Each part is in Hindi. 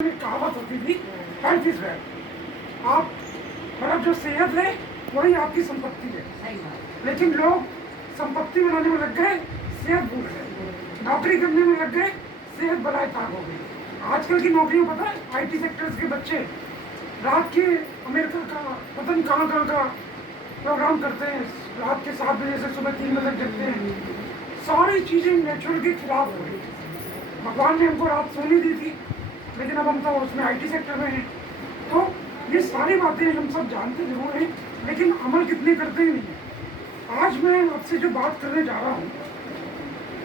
एक कहावत होती थी, हेल्थ इज वेल्थ। आप मतलब जो सेहत है वही आपकी संपत्ति है। लेकिन लोग संपत्ति बनाने में लग गए, सेहत भूल गए। नौकरी करने में लग गए, सेहत बलाए ताक हो गई। आजकल की नौकरियां पता है, आईटी सेक्टर्स के बच्चे रात के अमेरिका का पता नहीं कहाँ का प्रोग्राम करते हैं, रात के 7 बजे से सुबह 3 बजे तक जगते हैं। सारी चीजें नेचुरल के खिलाफ हो रही है। भगवान ने हमको रात सोने दी थी, लेकिन अब हम तो उसमें आईटी सेक्टर में हैं। तो ये सारी बातें हम सब जानते जरूर हैं, लेकिन अमल कितने करते ही नहीं है। आज मैं आपसे जो बात करने जा रहा हूँ,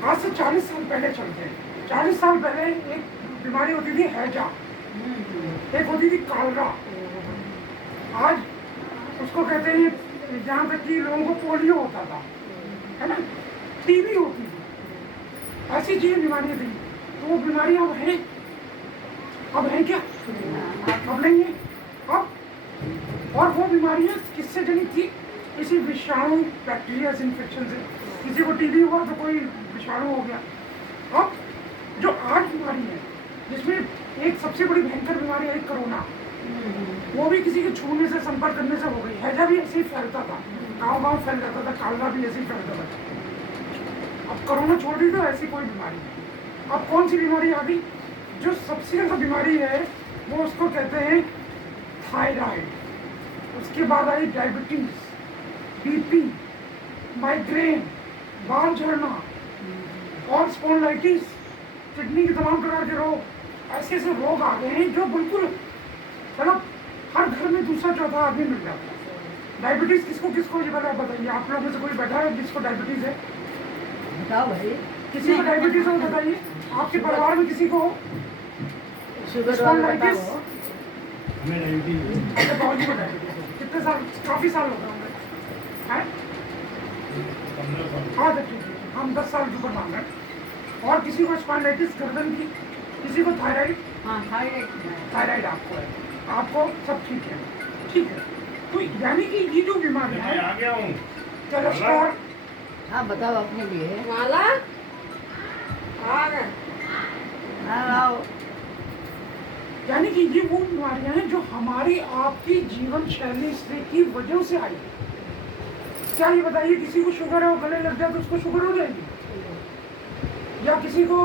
आज से 40 साल पहले चलते हैं। 40 साल पहले एक बीमारी होती थी हैजा, एक होती थी कालरा। आज उसको कहते हैं, जहाँ तक कि लोगों को पोलियो होता था, है ना, टीबी होती थी, ऐसी चीजें बीमारियां थी। तो वो बीमारियां अब है क्या? अब नहीं है। अब और वो बीमारियां किससे जनित थी? किसी विषाणु, बैक्टीरिया से, इन्फेक्शन से। किसी को टीबी हुआ तो कोई विषाणु हो गया। अब जो आज बीमारी है, जिसमें एक सबसे बड़ी भयंकर बीमारी है कोरोना, वो भी किसी के छूने से, संपर्क करने से हो गई। हैजा भी ऐसे ही फैलता था, गांव-गांव फैल जाता था, कालरा भी ऐसे ही फैलता था। अब कोरोना छोड़ दी तो ऐसी कोई बीमारी नहीं। अब कौन सी बीमारी आ गई? जो सबसे ज्यादा बीमारी है वो उसको कहते हैं थायराइड। उसके बाद आई डायबिटीज, बीपी, माइग्रेन, बाल झड़ना और स्पॉन्डिलाइटिस, किडनी के तमाम प्रकार के रोग। ऐसे ऐसे रोग आ गए हैं जो बिल्कुल मतलब हर घर में दूसरा चौथा आदमी मिल जाता है। डायबिटीज किसको किसको ये बताइए, आप लोगों में से कोई बैठा है जिसको डायबिटीज है? बताओ भाई। किसी को डायबिटीज हो बताइए, आपके परिवार में किसी को हो? शुगर वाला बताओ। हमें डायबिटीज। अच्छा, बाबूजी को डायबिटीज है। कितने साल? काफी साल हो गए होंगे, हैं? 15 साल। हाँ ठीक है, हम 10 साल के ऊपर मांग रहे हैं। और किसी को स्पॉन्डिलाइटिस गर्दन की, किसी को थायराइड? हाँ, थायराइड आपको है, आपको सब ठीक है, ठीक है। तो यानी कि ये जो बीमारी मैं है, आ गया हूँ। कोलेस्ट्रॉल, हाँ बताओ अपने लिए। माला आ गए। हाँ आओ। यानी कि ये वो बीमारियां हैं जो हमारी आपकी जीवन शैली से की वजह से आई है। क्या ये बताइए, किसी को शुगर है, वो गले लग जाए तो उसको शुगर हो जाएगी? या किसी को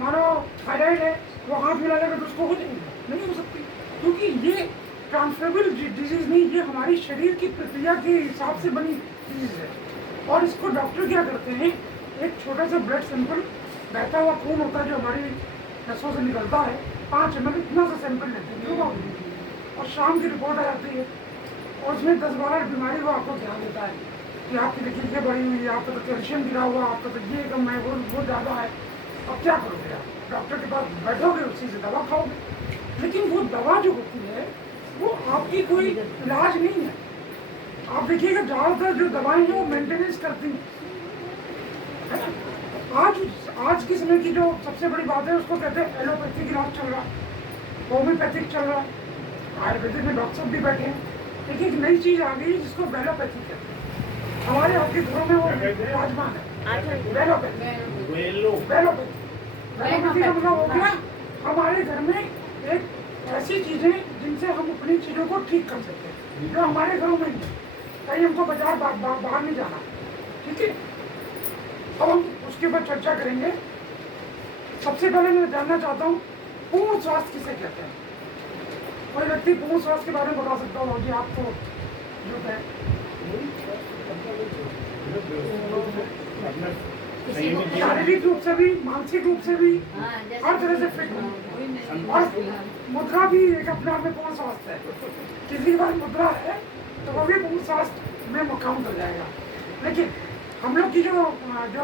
मानो थायराइड है, वो हाथ मिला लेगा तो उसको हो जाएगी? नहीं हो सकती, क्योंकि ये ट्रांसफरेबल डिजीज नहीं, ये हमारी शरीर की प्रक्रिया के हिसाब से बनी चीज है। और इसको डॉक्टर क्या करते हैं, एक छोटा सा ब्लड सैंपल, बहता हुआ खून होता है जो हमारी नसों से निकलता है, 5 ml इतना सा सैंपल लेते हैं और शाम की रिपोर्ट आ जाती है, और उसमें 10-12 बीमारी को आपको ध्यान देता है कि आपकी देखिए ये बढ़ी हुई है, आपका तो कैल्शियम गिरा हुआ, आपका तो ये कम है, वो ज़्यादा है। अब क्या करोगे आप? डॉक्टर के पास बैठोगे, उसी से दवा खाओगे। लेकिन वो दवा जो होती है वो आपकी कोई इलाज नहीं है। आप देखिएगा ज़्यादातर जो दवाएं हैं वो मेंटेनेंस करती हैं, है ना। आज के समय की जो सबसे बड़ी बात है उसको कहते हैं एलोपैथिक इलाज चल रहा है, होम्योपैथिक चल रहा है, आयुर्वेदिक में डॉक्टर भी बैठे हैं। लेकिन एक नई चीज आ गई है जिसको वेलोपैथिक कहते हैं। हमारे आपके घरों में वो विराजमान है, वेलोपैथिक। वेलोपैथिक का मतलब हो गया हमारे घर में एक ऐसी चीजें जिनसे हम अपनी चीजों को ठीक कर सकते हैं, जो हमारे घरों में नहीं है। कहीं हमको बाजार बाहर नहीं जाना, ठीक है। अब हम उसके ऊपर चर्चा करेंगे। सबसे पहले मैं जानना चाहता हूँ पूर्ण स्वास्थ्य किसे कहते हैं? कोई व्यक्ति पूर्ण स्वास्थ्य के बारे में बता सकता हो? जी आपको जो है शारीरिक रूप से भी, मानसिक रूप से भी, हर तरह से फिट हो। और मुद्रा भी एक अपने आप में पूर्ण स्वास्थ्य है। किसी के पास मुद्रा है तो वो भी पूर्ण स्वास्थ्य में काउंट हो जाएगा। लेकिन हम लोग की जो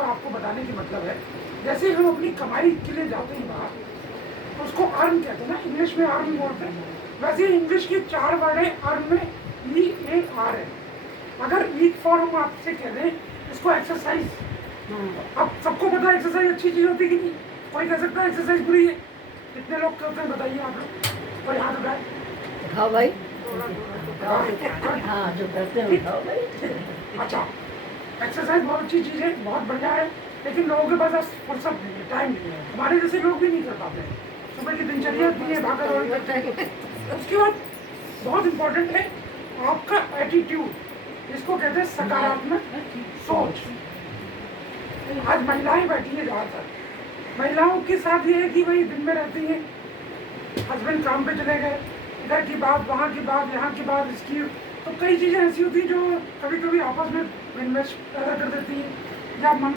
आपको बताने की मतलब है, जैसे हम अपनी कमाई के लिए जाते हैं बाहर, तो उसको अर्न कहते हैं ना, इंग्लिश में अर्न बोलते हैं। वैसे इंग्लिश की 4 वर्ड है अर्न में, EAR है। अगर ईट फॉर हम आपसे कह दें इसको एक्सरसाइज। अब सबको पता है एक्सरसाइज अच्छी चीज होती है कि नहीं? कोई कह सकता है एक्सरसाइज बुरी है? कितने लोग करते हैं बताइए आप लोग, कोई हाथ उठाए। उठाओ भाई। हाँ जो करते हैं उठाओ भाई। अच्छा, एक्सरसाइज बहुत अच्छी चीज़ है, बहुत बढ़िया है, लेकिन लोगों के पास फुर्सत नहीं है, टाइम नहीं है। हमारे जैसे लोग भी नहीं कर पाते हैं। सुबह की दिनचर्या भी है, भागा दौड़ी करते हैं। उसके बाद बहुत इम्पोर्टेंट है आपका एटीट्यूड, इसको कहते हैं सकारात्मक सोच। आज महिलाएं बैठी है ज़्यादातर, महिलाओं के साथ ये है कि भाई दिन में रहती हैं, हस्बैंड काम पे चले गए, इधर की बात, वहाँ की बात, यहाँ की बात, इसकी, तो कई चीज़ें ऐसी होती हैं जो कभी कभी आपस में इन्वेस्ट पैदा कर देती हैं या मन